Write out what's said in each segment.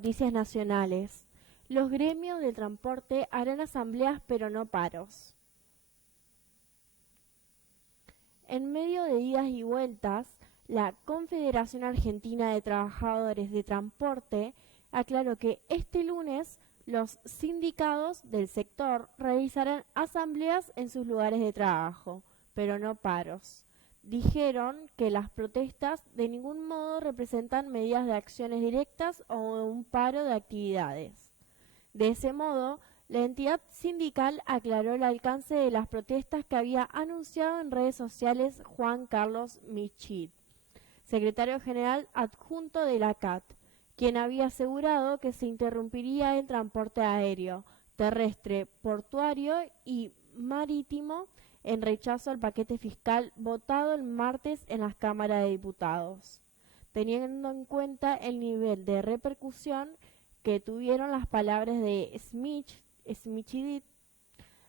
noticias nacionales. Los gremios del transporte harán asambleas pero no paros. En medio de idas y vueltas, la Confederación Argentina de Trabajadores de Transporte aclaró que este lunes los sindicados del sector realizarán asambleas en sus lugares de trabajo, pero no paros. Dijeron que las protestas de ningún modo representan medidas de acciones directas o un paro de actividades. De ese modo, la entidad sindical aclaró el alcance de las protestas que había anunciado en redes sociales Juan Carlos Michit, secretario general adjunto de la CAT, quien había asegurado que se interrumpiría el transporte aéreo, terrestre, portuario y marítimo en rechazo al paquete fiscal votado el martes en las cámaras de diputados. Teniendo en cuenta el nivel de repercusión que tuvieron las palabras de Smichit,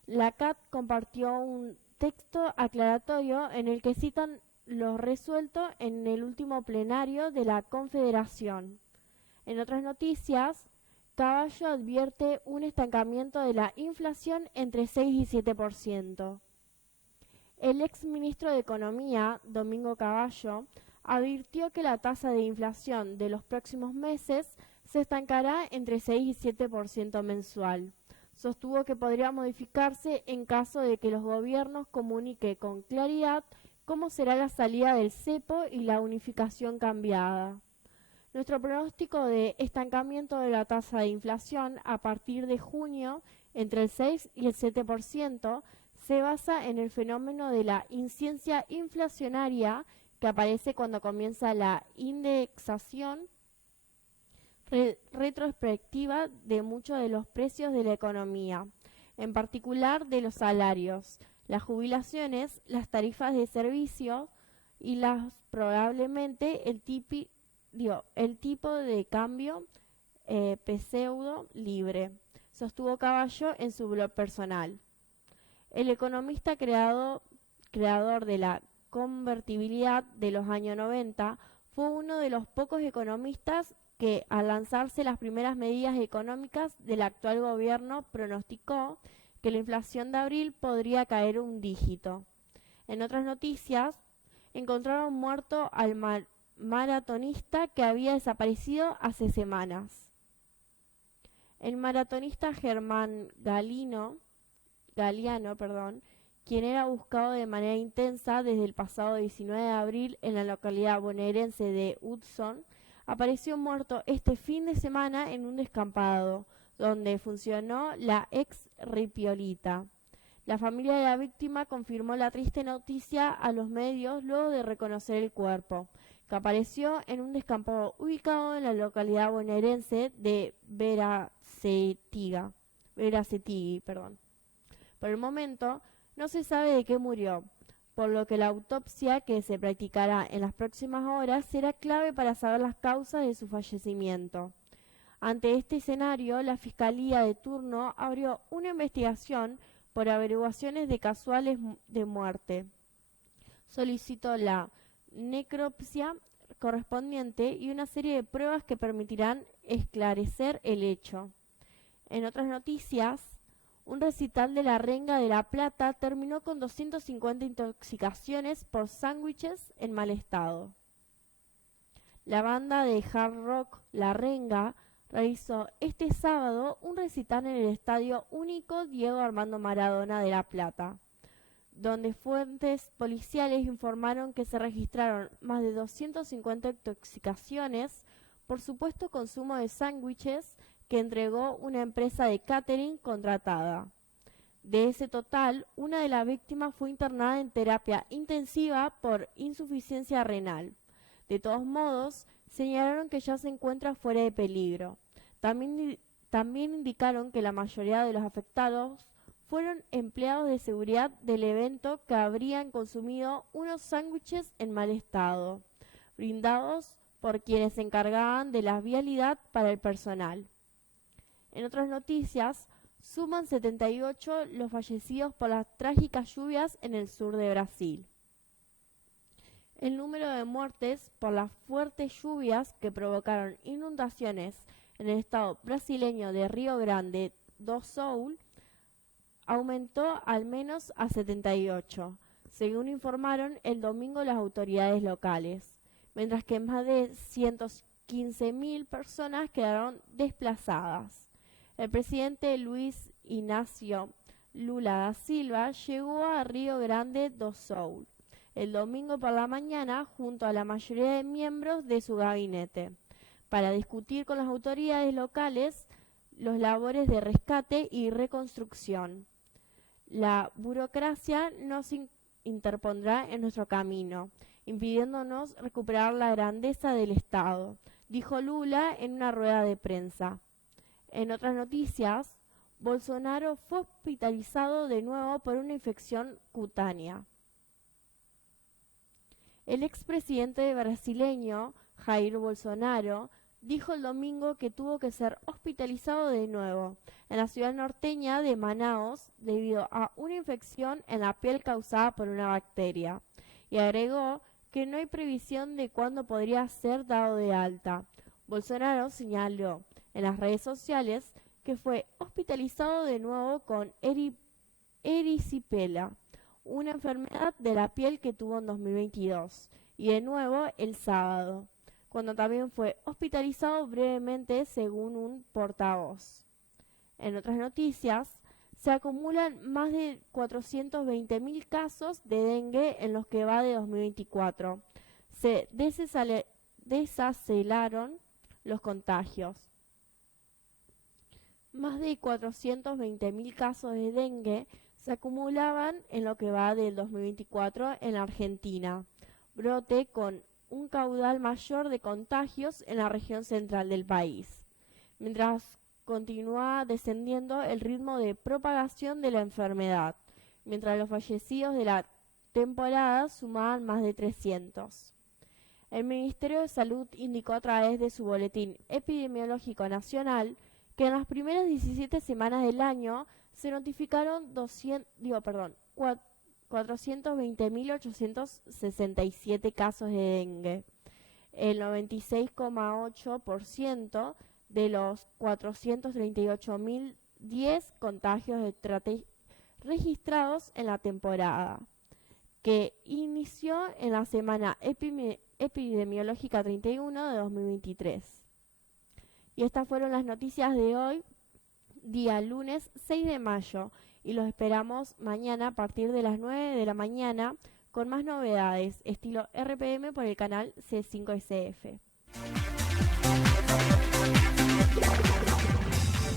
la CAT compartió un texto aclaratorio en el que citan lo resuelto en el último plenario de la Confederación. En otras noticias, Caballo advierte un estancamiento de la inflación entre 6 y 7%. El exministro de Economía, Domingo Caballo, advirtió que la tasa de inflación de los próximos meses se estancará entre 6 y 7% mensual. Sostuvo que podría modificarse en caso de que los gobiernos comuniquen con claridad cómo será la salida del cepo y la unificación cambiada. Nuestro pronóstico de estancamiento de la tasa de inflación a partir de junio entre el 6 y el 7% se basa en el fenómeno de la incidencia inflacionaria que aparece cuando comienza la indexación retrospectiva de muchos de los precios de la economía, en particular de los salarios, las jubilaciones, las tarifas de servicio y probablemente el tipo de cambio pseudo libre, sostuvo Caballo en su blog personal. El economista creador de la convertibilidad de los años 90 fue uno de los pocos economistas que, al lanzarse las primeras medidas económicas del actual gobierno, pronosticó que la inflación de abril podría caer un dígito. En otras noticias, encontraron muerto al maratonista que había desaparecido hace semanas. El maratonista Germán Galiano, quien era buscado de manera intensa desde el pasado 19 de abril en la localidad bonaerense de Hudson, apareció muerto este fin de semana en un descampado, donde funcionó la ex Ripiolita. La familia de la víctima confirmó la triste noticia a los medios luego de reconocer el cuerpo, que apareció en un descampado ubicado en la localidad bonaerense de Veracetigui. Por el momento, no se sabe de qué murió, por lo que la autopsia que se practicará en las próximas horas será clave para saber las causas de su fallecimiento. Ante este escenario, la Fiscalía de turno abrió una investigación por averiguaciones de casuales de muerte. Solicitó la necropsia correspondiente y una serie de pruebas que permitirán esclarecer el hecho. En otras noticias, un recital de la Renga de La Plata terminó con 250 intoxicaciones por sándwiches en mal estado. La banda de hard rock La Renga realizó este sábado un recital en el Estadio Único Diego Armando Maradona de La Plata, donde fuentes policiales informaron que se registraron más de 250 intoxicaciones por supuesto consumo de sándwiches que entregó una empresa de catering contratada. De ese total, una de las víctimas fue internada en terapia intensiva por insuficiencia renal. De todos modos, señalaron que ya se encuentra fuera de peligro. También indicaron que la mayoría de los afectados fueron empleados de seguridad del evento que habrían consumido unos sándwiches en mal estado, brindados por quienes se encargaban de la vialidad para el personal. En otras noticias, suman 78 los fallecidos por las trágicas lluvias en el sur de Brasil. El número de muertes por las fuertes lluvias que provocaron inundaciones en el estado brasileño de Río Grande do Sul aumentó al menos a 78, según informaron el domingo las autoridades locales, mientras que más de 115.000 personas quedaron desplazadas. El presidente Luis Ignacio Lula da Silva llegó a Río Grande do Sul el domingo por la mañana junto a la mayoría de miembros de su gabinete para discutir con las autoridades locales los labores de rescate y reconstrucción. La burocracia no se interpondrá en nuestro camino, impidiéndonos recuperar la grandeza del Estado, dijo Lula en una rueda de prensa. En otras noticias, Bolsonaro fue hospitalizado de nuevo por una infección cutánea. El expresidente brasileño Jair Bolsonaro dijo el domingo que tuvo que ser hospitalizado de nuevo en la ciudad norteña de Manaus debido a una infección en la piel causada por una bacteria, y agregó que no hay previsión de cuándo podría ser dado de alta. Bolsonaro señaló en las redes sociales que fue hospitalizado de nuevo con erisipela, una enfermedad de la piel que tuvo en 2022, y de nuevo el sábado, cuando también fue hospitalizado brevemente según un portavoz. En otras noticias, se acumulan más de 420.000 casos de dengue en los que va de 2024. Se desaceleraron los contagios. Más de 420.000 casos de dengue se acumulaban en lo que va del 2024 en la Argentina, brote con un caudal mayor de contagios en la región central del país, mientras continúa descendiendo el ritmo de propagación de la enfermedad, mientras los fallecidos de la temporada sumaban más de 300. El Ministerio de Salud indicó a través de su boletín epidemiológico nacional que en las primeras 17 semanas del año se notificaron 420.867 casos de dengue. El 96,8% de los 438.010 contagios registrados en la temporada, que inició en la semana epidemiológica 31 de 2023. Y estas fueron las noticias de hoy, día lunes 6 de mayo, y los esperamos mañana a partir de las 9 de la mañana con más novedades, estilo RPM por el canal C5SF.